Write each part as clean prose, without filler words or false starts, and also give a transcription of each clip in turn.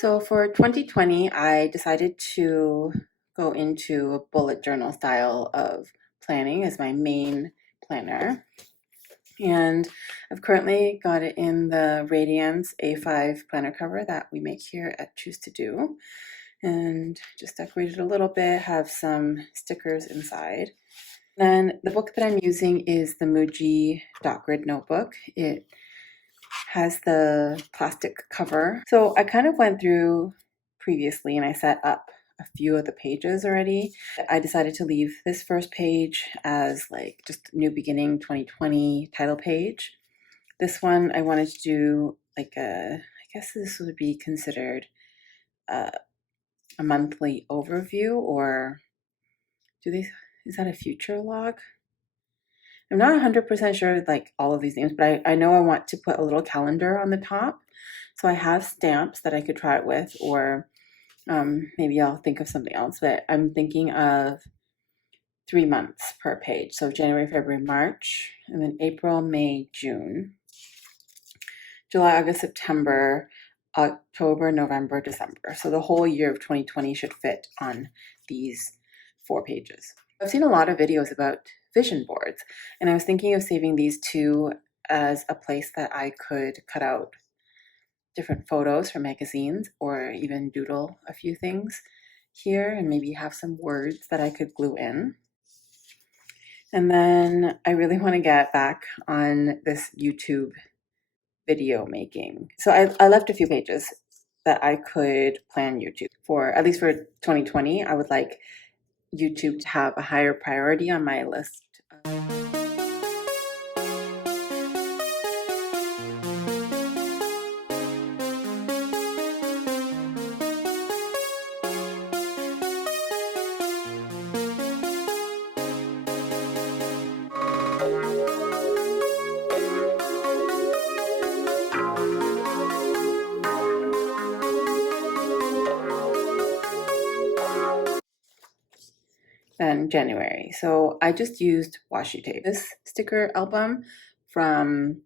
So for 2020, I decided to go into a bullet journal style of planning as my main planner. And I've currently got it in the Radiance A5 planner cover that we make here at Choose to Do. And just decorated a little bit, have some stickers inside. Then the book that I'm using is the Muji Dot Grid notebook. It has the plastic cover. So I kind of went through previously and I set up a few of the pages already. I decided to leave this first page as like just new beginning 2020 title page. This one I wanted to do like I guess this would be considered a monthly overview, or is that a future log? I'm not 100% sure like all of these names, but I know I want to put a little calendar on the top. So I have stamps that I could try it with, or maybe I'll think of something else, but I'm thinking of 3 months per page. So January, February, March, and then April, May, June, July, August, September, October, November, December. So the whole year of 2020 should fit on these 4 pages. I've seen a lot of videos about vision boards, and I was thinking of saving these 2 as a place that I could cut out different photos from magazines, or even doodle a few things here and maybe have some words that I could glue in. And then I really want to get back on this YouTube video making. So I left a few pages that I could plan YouTube for, at least for 2020. I would like YouTube to have a higher priority on my list. Then January. So I just used washi tape. This sticker album from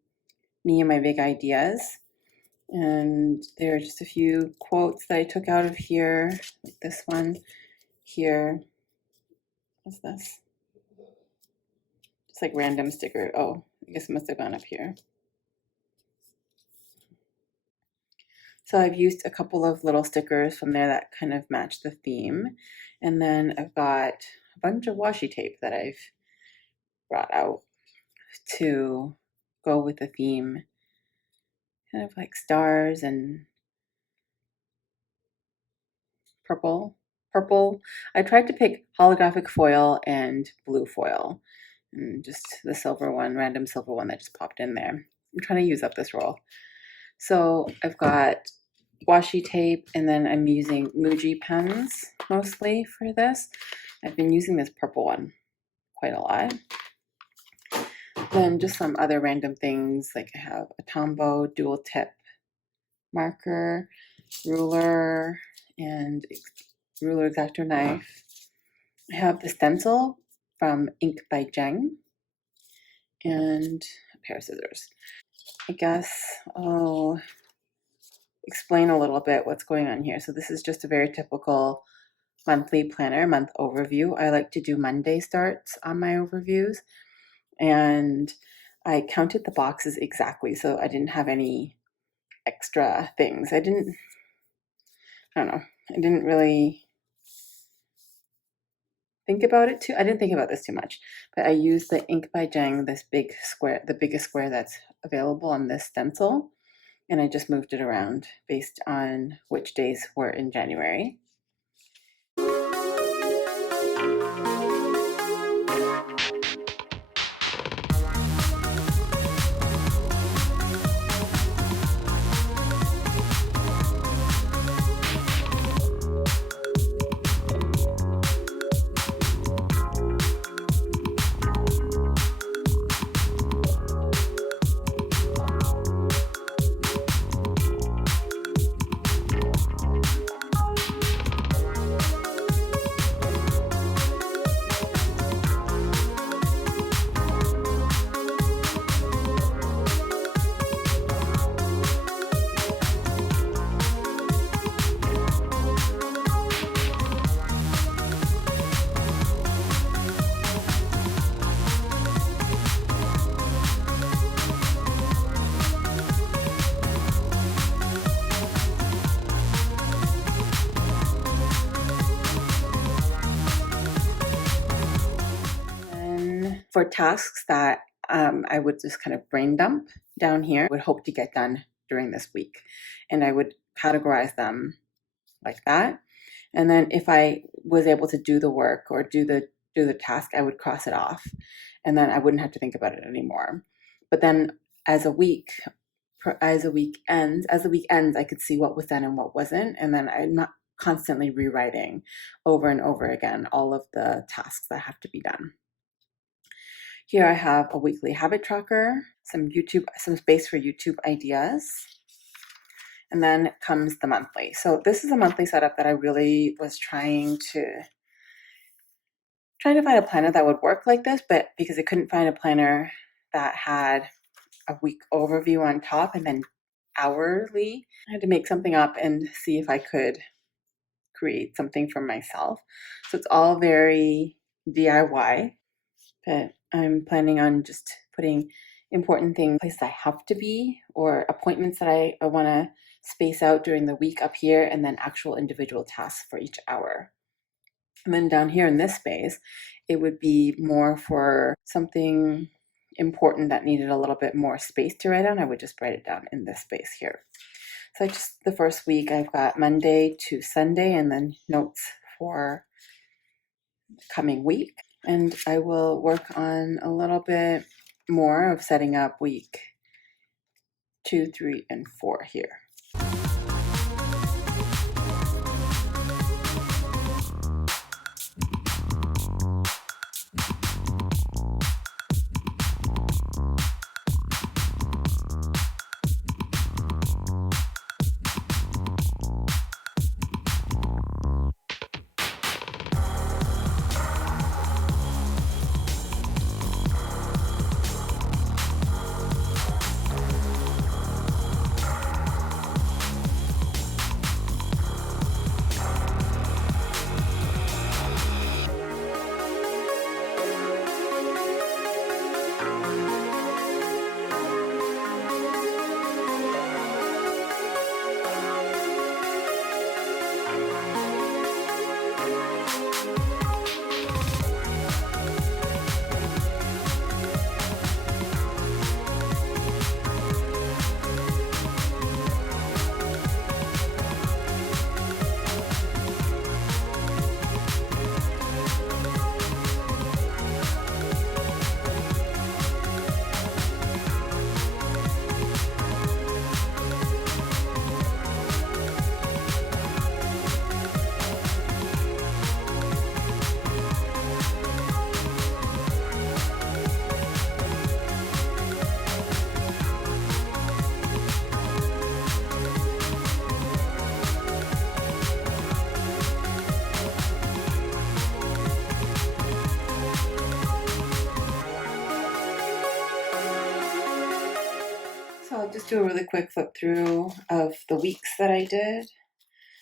me and my big ideas. And there are just a few quotes that I took out of here, like this one here. What's this? It's like random sticker. Oh, I guess it must have gone up here. So I've used a couple of little stickers from there that kind of match the theme. And then I've got a bunch of washi tape that I've brought out to go with the theme. Kind of like stars and purple. I tried to pick holographic foil and blue foil. And just the silver one, random silver one that just popped in there. I'm trying to use up this roll. So I've got washi tape, and then I'm using Muji pens mostly for this. I've been using this purple one quite a lot. Then just some other random things, like I have a Tombow dual tip marker, ruler, and ruler X-Acto knife. I have the stencil from Ink by Jeng, and a pair of scissors. I guess I'll explain a little bit what's going on here. So this is just a very typical monthly planner, month overview. I like to do Monday starts on my overviews, and I counted the boxes exactly, so I didn't have any extra things. I didn't really think about it I didn't think about this too much, but I used the Ink by Jeng, this big square, the biggest square that's available on this stencil, and I just moved it around based on which days were in January. for tasks that I would just kind of brain dump down here, would hope to get done during this week. And I would categorize them like that. And then if I was able to do the work or do the task, I would cross it off. And then I wouldn't have to think about it anymore. But then as a week ends, I could see what was done and what wasn't. And then I'm not constantly rewriting over and over again all of the tasks that have to be done. Here I have a weekly habit tracker, some space for YouTube ideas, and then comes the monthly. So this is a monthly setup that I really was trying to find a planner that would work like this, but because I couldn't find a planner that had a week overview on top and then hourly, I had to make something up and see if I could create something for myself. So it's all very DIY, but I'm planning on just putting important things, places I have to be, or appointments that I want to space out during the week up here, and then actual individual tasks for each hour. And then down here in this space, it would be more for something important that needed a little bit more space to write on. I would just write it down in this space here. So the first week I've got Monday to Sunday, and then notes for the coming week. And I will work on a little bit more of setting up week 2, 3, and 4 here. So I'll just do a really quick flip through of the weeks that I did.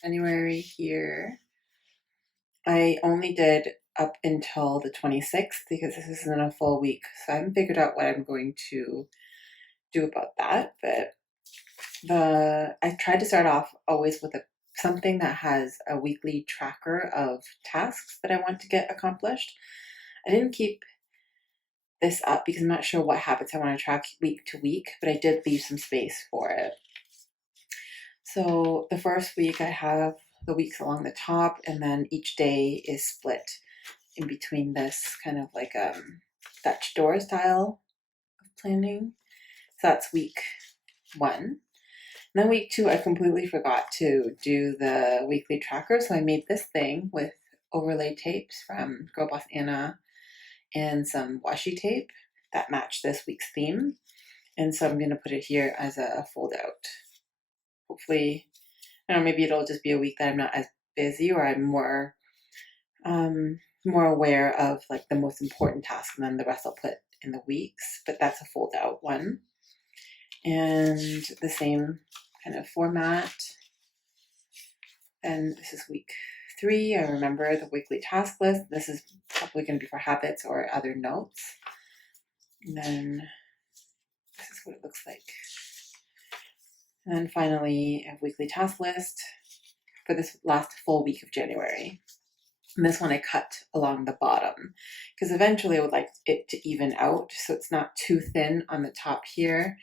January here, I only did up until the 26th because this isn't a full week. So I haven't figured out what I'm going to do about that. But I tried to start off always with something that has a weekly tracker of tasks that I want to get accomplished. I didn't keep this up because I'm not sure what habits I want to track week to week, but I did leave some space for it. So the first week I have the weeks along the top, and then each day is split in between this kind of like Dutch door style of planning. So that's week 1. And then week 2, I completely forgot to do the weekly tracker. So I made this thing with overlay tapes from Girl Boss Anna and some washi tape that matched this week's theme. And so I'm going to put it here as a fold out. Hopefully, I don't know, maybe it'll just be a week that I'm not as busy, or I'm more aware of like the most important tasks, and then the rest I'll put in the weeks. But that's a fold out one. And the same kind of format. And this is week 3. I remember the weekly task list. This is probably going to be for habits or other notes. And then this is what it looks like. And then finally, a weekly task list for this last full week of January. And this one I cut along the bottom because eventually I would like it to even out so it's not too thin on the top here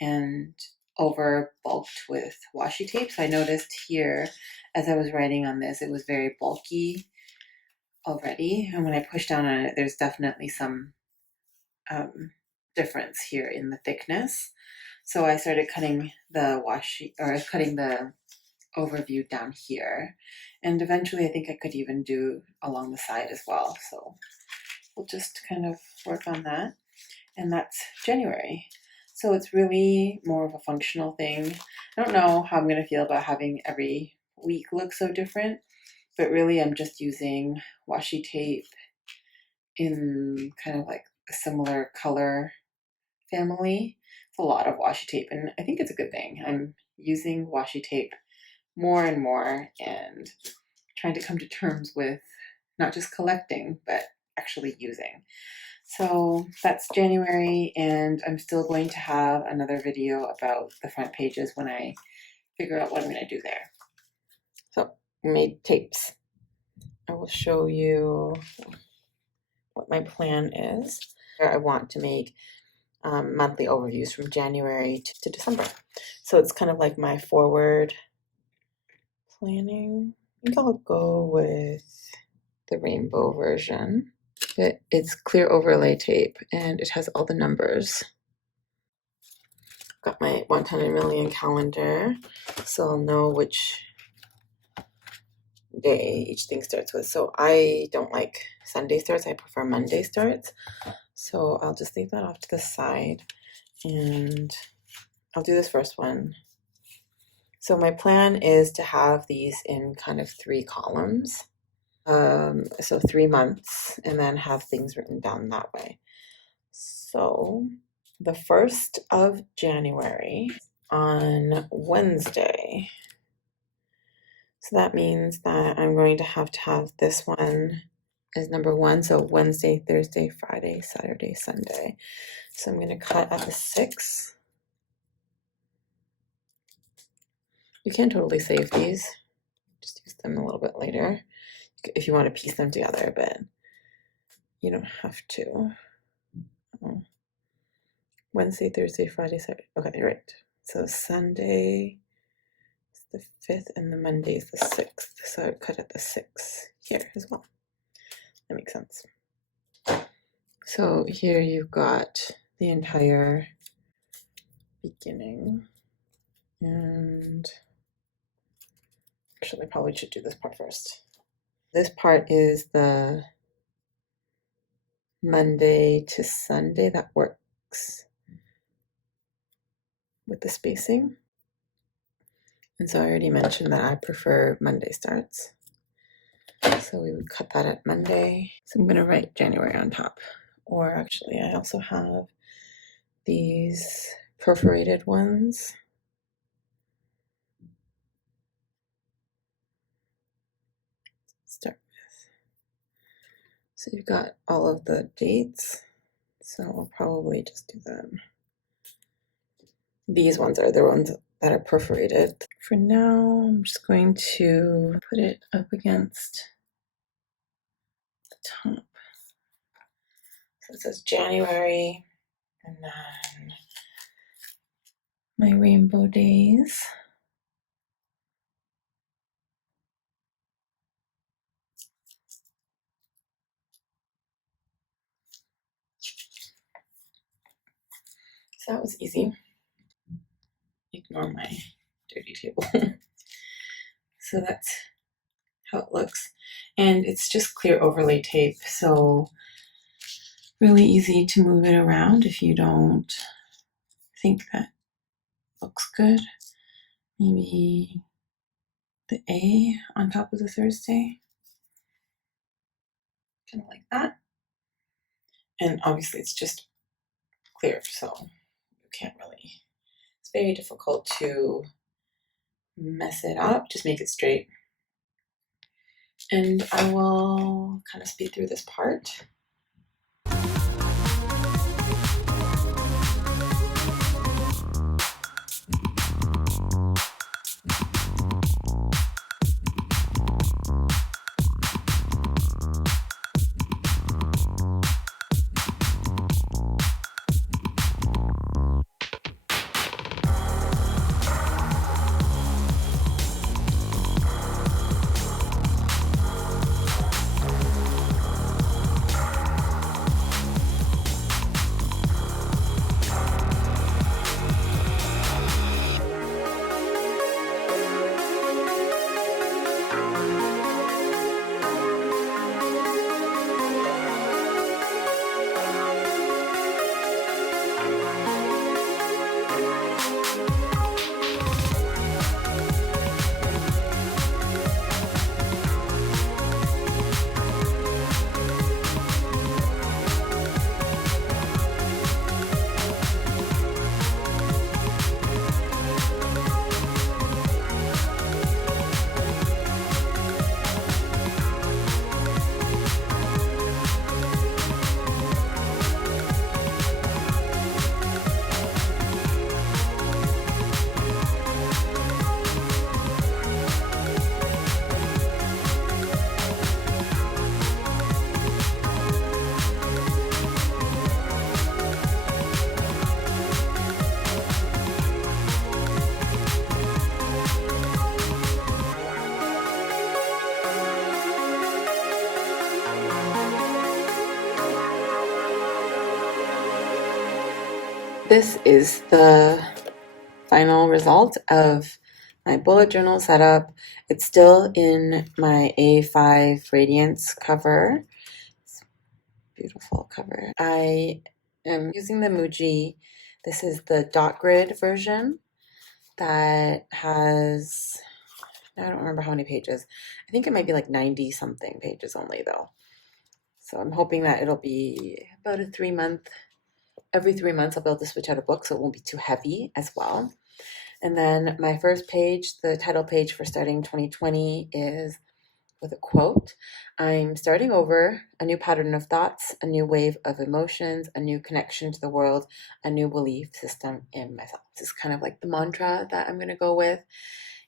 and over bulked with washi tape. So I noticed here as I was writing on this, it was very bulky already. And when I push down on it, there's definitely some difference here in the thickness. So I started cutting the cutting the overview down here, and eventually I think I could even do along the side as well. So we'll just kind of work on that, and that's January. So it's really more of a functional thing. I don't know how I'm going to feel about having every week look so different, but really I'm just using washi tape in kind of like a similar color family. It's a lot of washi tape, and I think it's a good thing. I'm using washi tape more and more and trying to come to terms with not just collecting, but actually using. So that's January, and I'm still going to have another video about the front pages when I figure out what I'm going to do there. So I made tapes. I will show you what my plan is. I want to make monthly overviews from January to December. So it's kind of like my forward planning. I think I'll go with the rainbow version. It's clear overlay tape and it has all the numbers. Got my 100 million calendar, so I'll know which day each thing starts with. So I don't like Sunday starts, I prefer Monday starts. So I'll just leave that off to the side and I'll do this first one. So my plan is to have these in kind of 3 columns. So 3 months, and then have things written down that way. So the 1st of January on Wednesday. So that means that I'm going to have this one as number 1. So Wednesday, Thursday, Friday, Saturday, Sunday. So I'm going to cut at the 6. You can totally save these. Just use them a little bit later if you want to piece them together, but you don't have to. Wednesday, Thursday, Friday, Saturday. Okay, right. So Sunday is the 5th and the Monday is the 6th. So I would cut at the 6th here as well. That makes sense. So here you've got the entire beginning. And actually, I probably should do this part first. This part is the Monday to Sunday. That works with the spacing. And so I already mentioned that I prefer Monday starts. So we would cut that at Monday. So I'm going to write January on top. Or actually, I also have these perforated ones. Start with. So you've got all of the dates. So I'll probably just do them. These ones are the ones that are perforated. For now, I'm just going to put it up against the top. So it says January, and then my rainbow days. So that was easy. Ignore my dirty table. So that's how it looks. And it's just clear overlay tape, so really easy to move it around if you don't think that looks good. Maybe the A on top of the Thursday. Kind of like that. And obviously it's just clear, so you can't really, it's very difficult to mess it up. Just make it straight. And I will kind of speed through this part. this is the final result of my bullet journal setup. It's still in my A5 Radiance cover. It's a beautiful cover. I am using the Muji. This is the dot grid version that has, I don't remember how many pages. I think it might be like 90 something pages only though. So I'm hoping that it'll be about a 3-month, every 3 months I'll be able to switch out a book so it won't be too heavy as well. And then my first page, the title page for starting 2020, is with a quote. I'm starting over, a new pattern of thoughts, a new wave of emotions, a new connection to the world, a new belief system in myself. This is kind of like the mantra that I'm going to go with.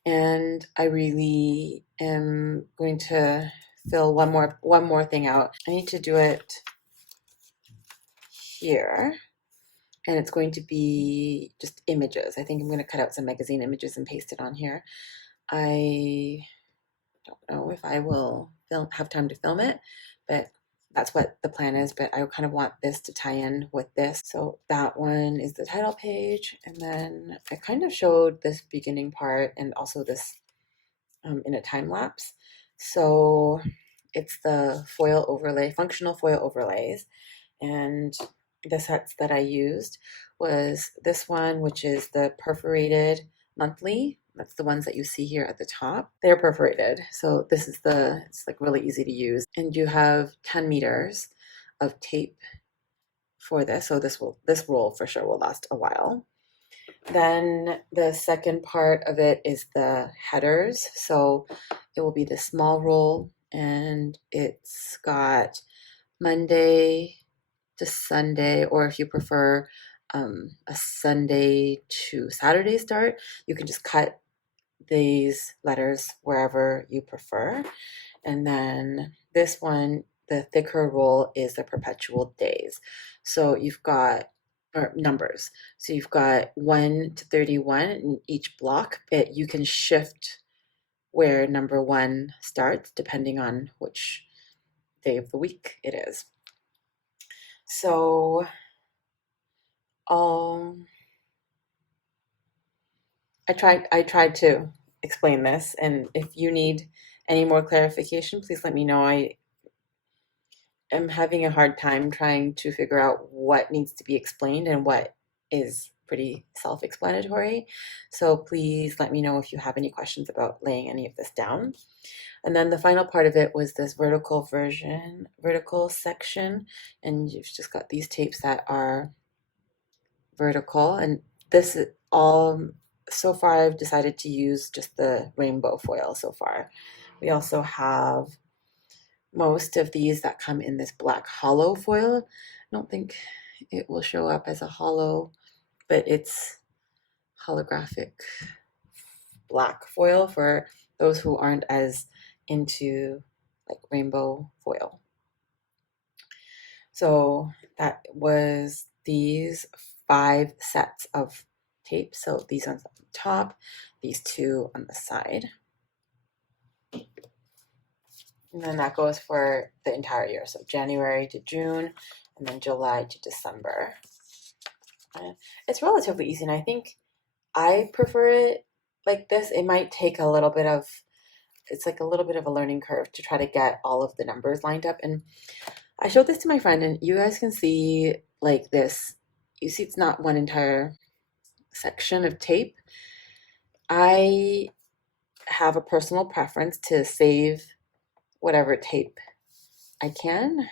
And I really am going to fill one more thing out. I need to do it here. And it's going to be just images. I think I'm going to cut out some magazine images and paste it on here. I don't know if I will have time to film it, but that's what the plan is. But I kind of want this to tie in with this. So that one is the title page. And then I kind of showed this beginning part and also this in a time lapse. So it's the foil overlay, functional foil overlays. And the sets that I used was this one, which is the perforated monthly. That's the ones that you see here at the top. They're perforated. So this is it's like really easy to use. And you have 10 meters of tape for this. So this roll for sure will last a while. Then the second part of it is the headers. So it will be the small roll and it's got Monday to Sunday, or if you prefer a Sunday to Saturday start, you can just cut these letters wherever you prefer. And then this one, the thicker roll, is the perpetual days. So you've got, or numbers. So you've got 1 to 31 in each block, but you can shift where number 1 starts depending on which day of the week it is. So I tried to explain this, and if you need any more clarification, please let me know. I am having a hard time trying to figure out what needs to be explained and what is pretty self-explanatory. So please let me know if you have any questions about laying any of this down. And then the final part of it was this vertical section, and you've just got these tapes that are vertical, and this is all, so far I've decided to use just the rainbow foil so far. We also have most of these that come in this black hollow foil. I don't think it will show up as a hollow, but it's holographic black foil for those who aren't as into like rainbow foil. So that was these 5 sets of tape. So these ones on the top, these 2 on the side. And then that goes for the entire year. So January to June, and then July to December. It's relatively easy, and I think I prefer it like this. It might take a little bit of, it's like a little bit of a learning curve to try to get all of the numbers lined up. And I showed this to my friend, and you guys can see like this. You see it's not one entire section of tape. I have a personal preference to save whatever tape I can.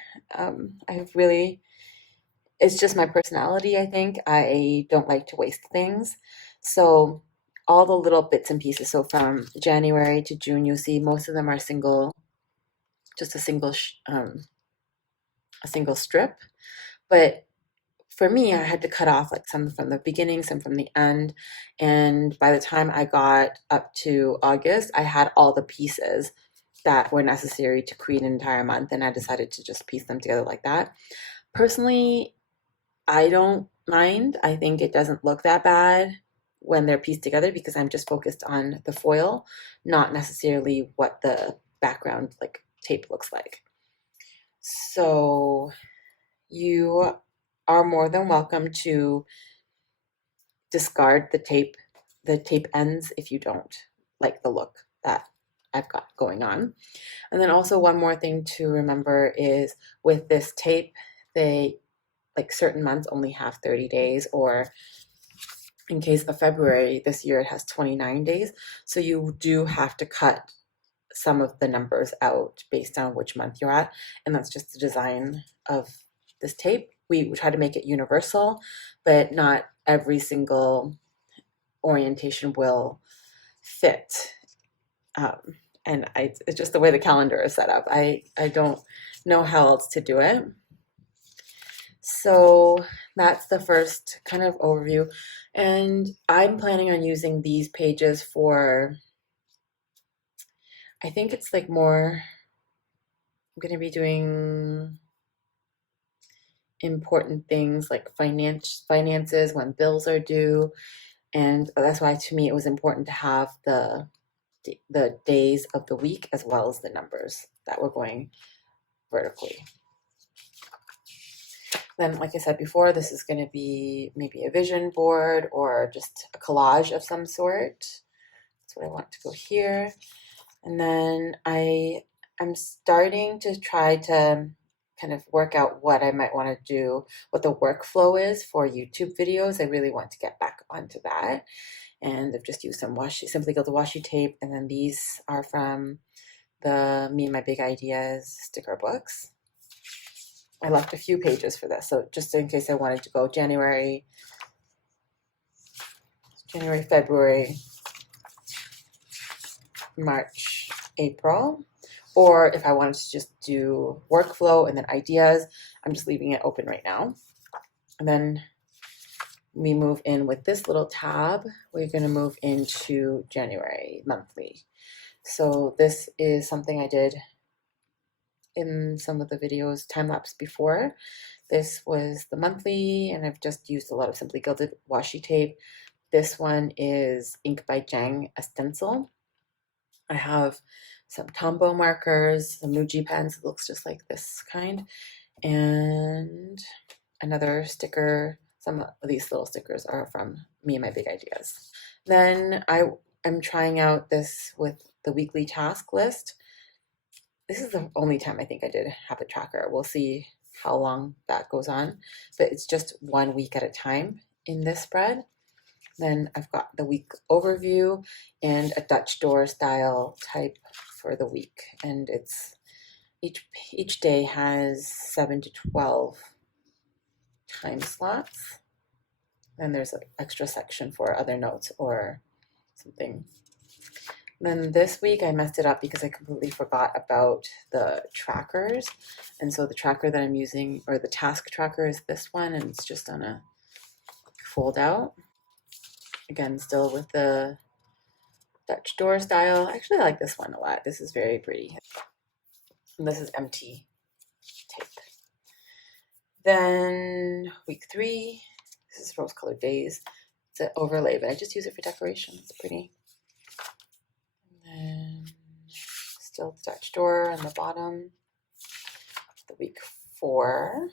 It's just my personality, I think. I don't like to waste things. So all the little bits and pieces, so from January to June, you'll see most of them are just a single strip. But for me, I had to cut off like some from the beginning, some from the end. And by the time I got up to August, I had all the pieces that were necessary to create an entire month. And I decided to just piece them together like that. Personally, I don't mind. I think it doesn't look that bad when they're pieced together because I'm just focused on the foil, not necessarily what the background like tape looks like. So you are more than welcome to discard the tape ends if you don't like the look that I've got going on. And then also one more thing to remember is with this tape, they like certain months only have 30 days, or in case of February this year, it has 29 days. So you do have to cut some of the numbers out based on which month you're at. And that's just the design of this tape. We try to make it universal, but not every single orientation will fit. And it's just the way the calendar is set up. I don't know how else to do it. So that's the first kind of overview. And I'm planning on using these pages for, I think it's like more, I'm going to be doing important things like finances, when bills are due. And that's why to me it was important to have the days of the week as well as the numbers that were going vertically. Then, like I said before, this is going to be maybe a vision board or just a collage of some sort. That's what I want to go here. And then I'm starting to try to kind of work out what I might want to do, what the workflow is for YouTube videos. I really want to get back onto that. And I've just used some Simply Gilded washi tape. And then these are from the Me and My Big Ideas sticker books. I left a few pages for this, so just in case I wanted to go January, February, March, April, or if I wanted to just do workflow and then ideas, I'm just leaving it open right now. And then we move in with this little tab. We're going to move into January monthly. So this is something I did in some of the videos time-lapse before. This was the monthly, and I've just used a lot of Simply Gilded washi tape. This one is Ink by Jang, a stencil. I have some Tombow markers, some Muji pens, it looks just like this kind, and another sticker. Some of these little stickers are from Me and My Big Ideas. Then I'm trying out this with the weekly task list. This is the only time I think I did have a tracker. We'll see how long that goes on, but it's just 1 week at a time in this spread. Then I've got the week overview and a Dutch door style type for the week. And it's each day has 7 to 12 time slots. And there's an extra section for other notes or something. Then this week I messed it up because I completely forgot about the trackers. And so the tracker that I'm using, or the task tracker, is this one, and it's just on a fold out. Again, still with the Dutch door style. Actually, I like this one a lot. This is very pretty. And this is empty tape. Then week 3, this is rose colored days. It's an overlay, but I just use it for decoration. It's pretty. And still the Dutch door on the bottom. The week 4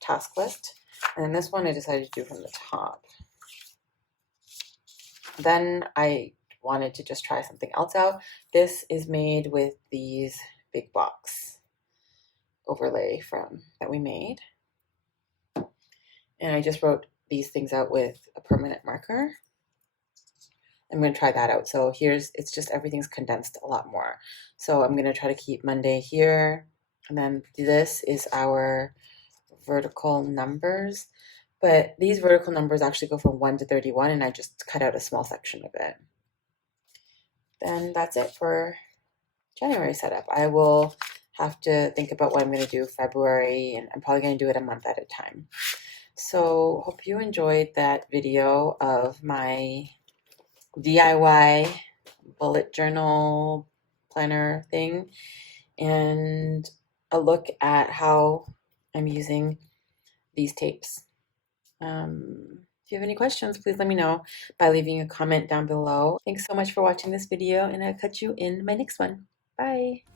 task list. And then this one I decided to do from the top. Then I wanted to just try something else out. This is made with these big box overlay that we made. And I just wrote these things out with a permanent marker. I'm going to try that out. So it's just everything's condensed a lot more. So I'm going to try to keep Monday here. And then this is our vertical numbers. But these vertical numbers actually go from 1 to 31, and I just cut out a small section of it. Then that's it for January setup. I will have to think about what I'm going to do February, and I'm probably going to do it a month at a time. So hope you enjoyed that video of my DIY bullet journal planner thing, and a look at how I'm using these tapes. If you have any questions, please let me know by leaving a comment down below. Thanks so much for watching this video, and I'll catch you in my next one. Bye!